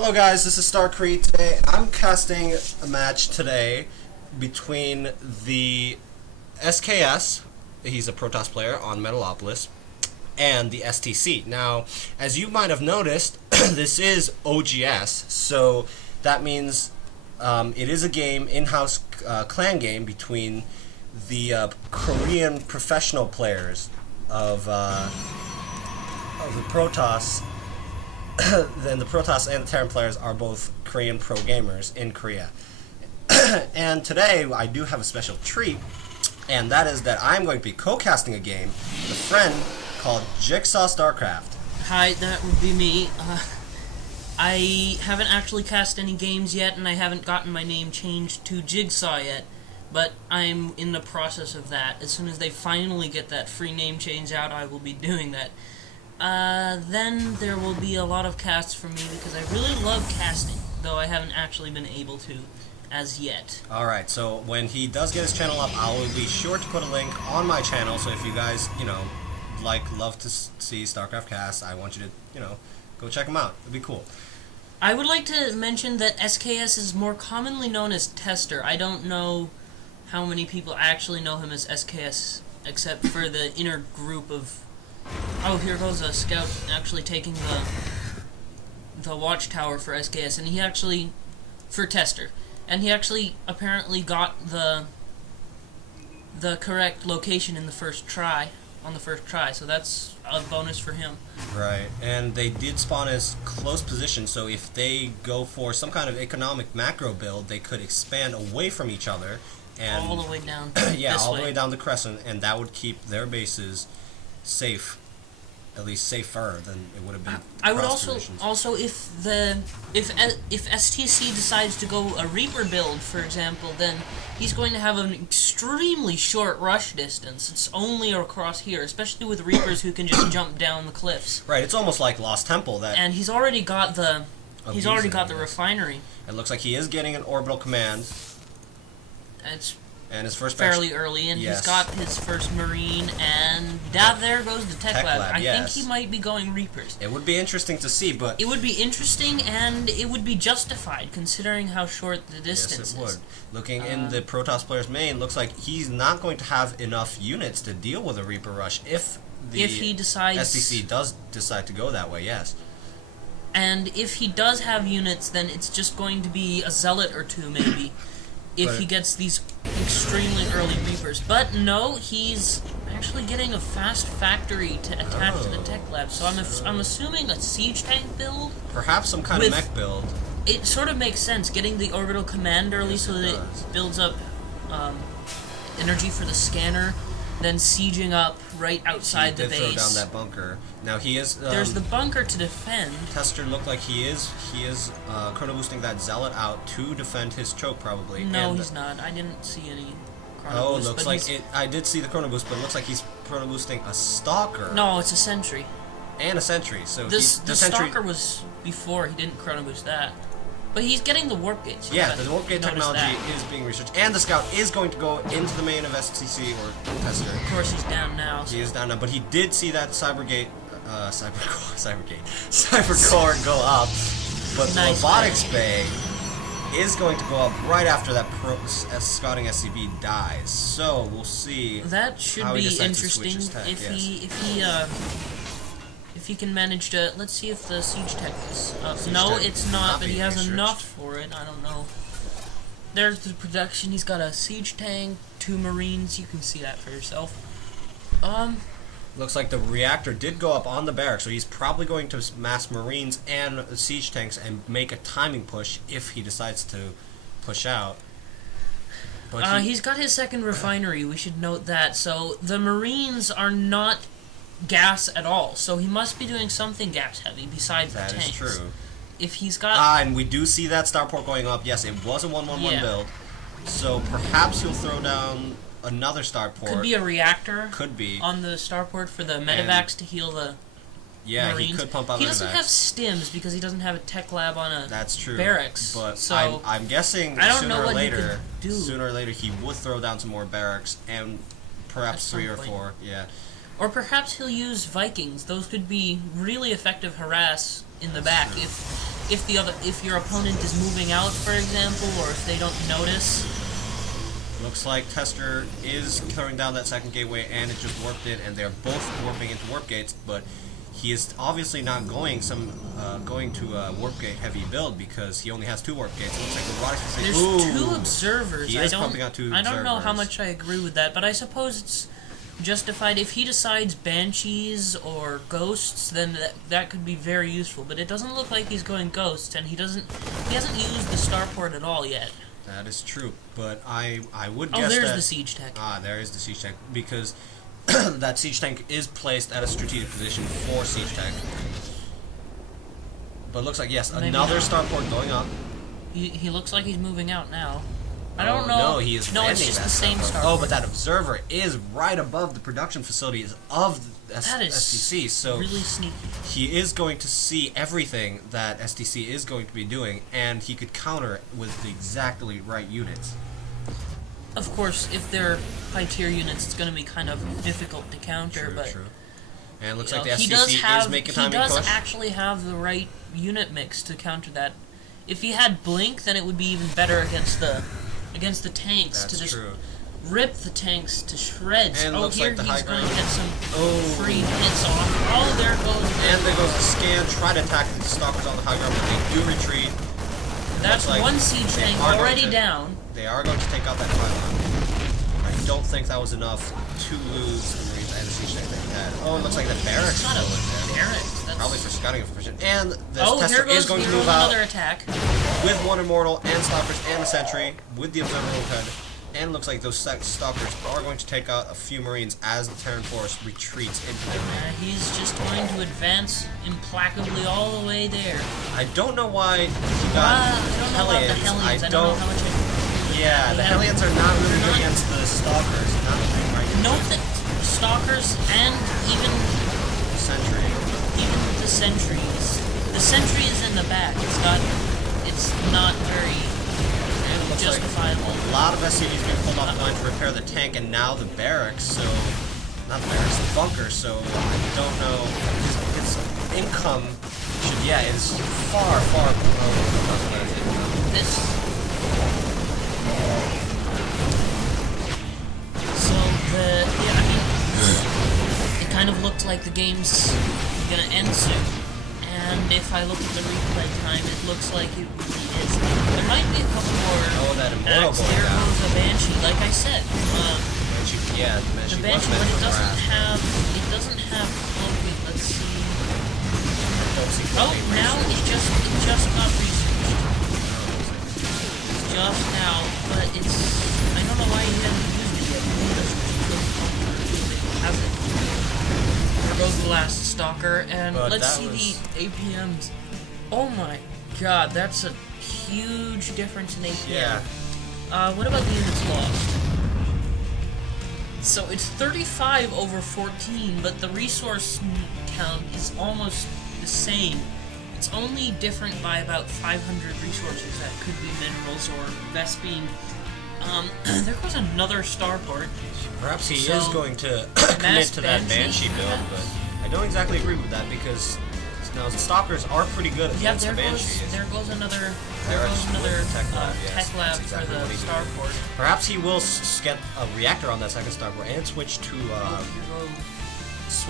Hello guys, this is Starcrete today. I'm casting a match today between the SKS, he's a Protoss player on Metalopolis, and the STC. Now, as you might have noticed, this is OGS, so that means it is a game, in-house clan game between the Korean professional players of the Protoss. Then the Protoss and the Terran players are both Korean pro gamers in Korea. And today I do have a special treat, and that is that I'm going to be co-casting a game with a friend called oGsTheSTC. Hi, that would be me. I haven't actually cast any games yet, and I haven't gotten my name changed to Jigsaw yet, but I'm in the process of that. As soon as they finally get that free name change out, I will be doing that. Then there will be a lot of casts for me because I really love casting, though I haven't actually been able to as yet. Alright, so when he does get his channel up, I will be sure to put a link on my channel, so if you guys, love to see StarCraft cast, I want you to, go check them out. It'd be cool. I would like to mention that SKS is more commonly known as Tester. I don't know how many people actually know him as SKS, except for the inner group of... Oh, here goes a scout actually taking the watchtower for SKS, and he actually... for Tester. And he actually apparently got the correct location in the first try, so that's a bonus for him. Right, and they did spawn as close position, so if they go for some kind of economic macro build, they could expand away from each other, and all the way down yeah, this all way. the way down the crescent, and that would keep their bases safe, at least safer than it would have been. I would also if STC decides to go a Reaper build, for example, then he's going to have an extremely short rush distance. It's only across here, especially with Reapers who can just jump down the cliffs. Right, it's almost like Lost Temple. And he's already got the refinery. It looks like he is getting an orbital command. And his first fairly early, and yes. He's got his first Marine, and down there goes the Tech Lab. I yes. think he might be going Reapers. It would be interesting to see, but... It would be interesting, and it would be justified, considering how short the distance is. Yes, it would. Looking in the Protoss player's main, looks like he's not going to have enough units to deal with a Reaper rush if he decides... STC does decide to go that way, yes. And if he does have units, then it's just going to be a Zealot or two, maybe. If he gets these extremely early Reapers. But no, he's actually getting a fast factory to attach to the Tech Lab. So I'm assuming a siege tank build? Perhaps some kind of mech build. It sort of makes sense, getting the orbital command early so that it builds up energy for the scanner, then sieging up right outside the base. Throw down that bunker. Now he is... there's the bunker to defend. Tester looked like he is chrono boosting that Zealot out to defend his choke, probably. No, he's not. I didn't see any chrono boost. boost. Looks like it. I did see the chrono boost, but it looks like he's chrono boosting a Stalker. No, it's a Sentry. And a Sentry. So the Sentry... Stalker was before. He didn't chrono boost that. But he's getting the warp gates. Yeah, the warp gate technology is being researched, and the Scout is going to go into the main of STC or Tester. Of course, he's down now. He is down now, but he did see that Cyber core go up. But the robotics bay is going to go up right after that scouting SCV dies. So we'll see. That should be interesting if he can manage to... Let's see if the siege tech is up. No, it's not, but he has enough for it. I don't know. There's the production. He's got a siege tank, 2 Marines. You can see that for yourself. Looks like the reactor did go up on the barracks, so he's probably going to mass Marines and siege tanks and make a timing push if he decides to push out. But he's got his second refinery. We should note that. So the Marines are not gas at all, so he must be doing something gas heavy besides the tanks. That is true. If he's got... and we do see that starport going up. Yes, it was a 1-1-1 build, so perhaps he'll throw down another starport. Could be a reactor. Could be. On the starport for the medevacs to heal the Marines. He could pump out He doesn't have stims because he doesn't have a tech lab on a barracks. But so I'm guessing sooner or later he would throw down some more barracks and perhaps 3 or 4. Yeah. Or perhaps he'll use Vikings. Those could be really effective harass in the back. If if your opponent is moving out, for example, or if they don't notice. Looks like Tester is throwing down that second gateway, and it just warped in, and they're both warping into warp gates, but he is obviously not going to a warp gate heavy build because he only has 2 warp gates. It looks like the robotics is There's 2 observers. He is pumping out 2 observers. I don't know how much I agree with that, but I suppose it's justified. If he decides banshees or ghosts, then that could be very useful. But it doesn't look like he's going ghosts, and he hasn't used the starport at all yet. That is true, but I would guess that... Oh, there's the siege tech. Ah, there is the siege tech, because that siege tank is placed at a strategic position for siege tech. But it looks like, yes, Maybe another not. starport going up. He looks like he's moving out now. I don't know. No, he is No, it's landing just that the same starport. starport. Oh, but that observer is right above the production facilities of the That is STC, so really sneaky. he is going to see everything that STC is going to be doing, and he could counter it with the exactly right units. Of course, if they're high-tier units, it's going to be kind of difficult to counter, True, but... true. And it looks You like know, the he STC is making timing push. He does actually have the right unit mix to counter that. If he had Blink, then it would be even better against the tanks. That's to just true. rip the tanks to shreds. And oh, looks here like the he's high going to ground. get some Oh. free hits off. Oh, there goes And there goes the scan, try to attack the stalkers on the high ground, but they do retreat. That's like one siege they tank are going already to- down. They are going to take out that pylon. I don't think that was enough to lose the Marines and the siege tank they had. Oh, it looks like the barracks It's not a still in there. barracks. That's... Probably for scouting information. And this Oh, Tester here goes is going to move another out attack. with 1 Immortal and Stalkers and a Sentry with the Observer overhead. And looks like those Stalkers are going to take out a few Marines as the Terran Force retreats into their main. He's just going to advance implacably all the way there. I don't know why he got I don't know about the Hellions. I don't know how much Yeah, the Hellions are not really good against the Stalkers. Not right. Note that Stalkers and even Sentry. the Sentries. The Sentry is in the back. It's not very Looks justifiable. Like a lot of SCVs being pulled off the line to repair the tank, and now the barracks. So, not the barracks, the bunker. So I don't know. His income is far below This. So it kind of looked like the game's gonna end soon. And if I look at the replay time, it looks like it really is. There might be a couple more that Immortal acts. going There down. goes a Banshee, like I said. Banshee, yeah, the Banshee, The Banshee, but it doesn't have cloaking. Let's see. Now it just got researched. Just now, but I don't know why he hasn't used it yet. He hasn't. There goes the last Stalker, and But let's that see the APMs. Oh my god, that's a huge difference in APM. Yeah. What about the units lost? So it's 35 over 14, but the resource count is almost the same. It's only different by about 500 resources. That could be minerals or Vespine. There goes another starport. Perhaps he So, is going to commit to that Banshee build, but I don't exactly agree with that because now the Stalkers are pretty good Yeah, against the Banshees. there goes another Tech lab, yes. tech lab That's exactly for the what he's doing. starport. Perhaps he will get a reactor on that second starport and switch to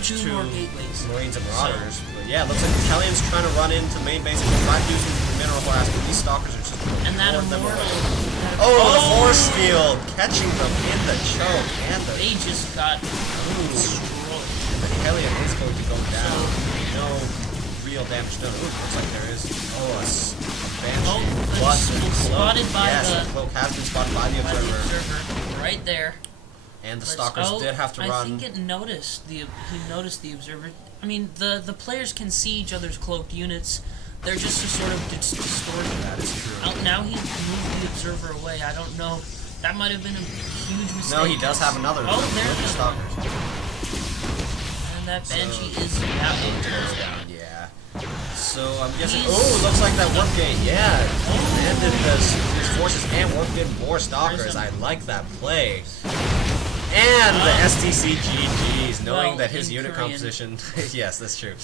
Two more gateways. Marines and Marauders. But yeah, it looks like the Hellions trying to run into main base and try to do some mineral harassment. These Stalkers are just And that pouring them Immortal. away. Oh, the force field catching them in the choke and the They just got destroyed. the Hellion is going to go down. No real damage done. Ooh, looks like there is a Banshee. Oh, But it's the cloak, spotted by yes, the- the cloak has been spotted by the By the observer. observer, right there. And the Let's- Stalkers did have to I run. think he noticed the observer. I mean, the players can see each other's cloaked units. They're just sort of distorted. That is true. Now he's moved the observer away. I don't know. That might have been a huge mistake. No, he does have another. Oh, with there's the the Stalkers. And that Banshee So- is that one goes down. down. Yeah. So I'm guessing. He's- Oh, it looks like that warp gate. Yeah. Landed his forces and warped in more Stalkers. I like that play. And the STC GGs, knowing Well, that his in unit Korean. composition. Yes, that's true.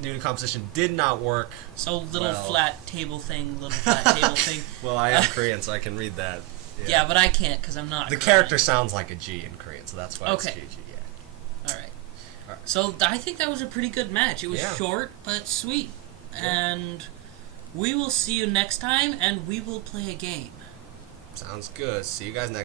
nudity composition did not work. So little Well. flat table thing, Well, I am Korean, so I can read that. Yeah, but I can't because I'm not. The Korean. character sounds like a G in Korean, so that's why Okay. it's GG. Yeah. All right. So I think that was a pretty good match. It was short but sweet, and we will see you next time, and we will play a game. Sounds good. See you guys next.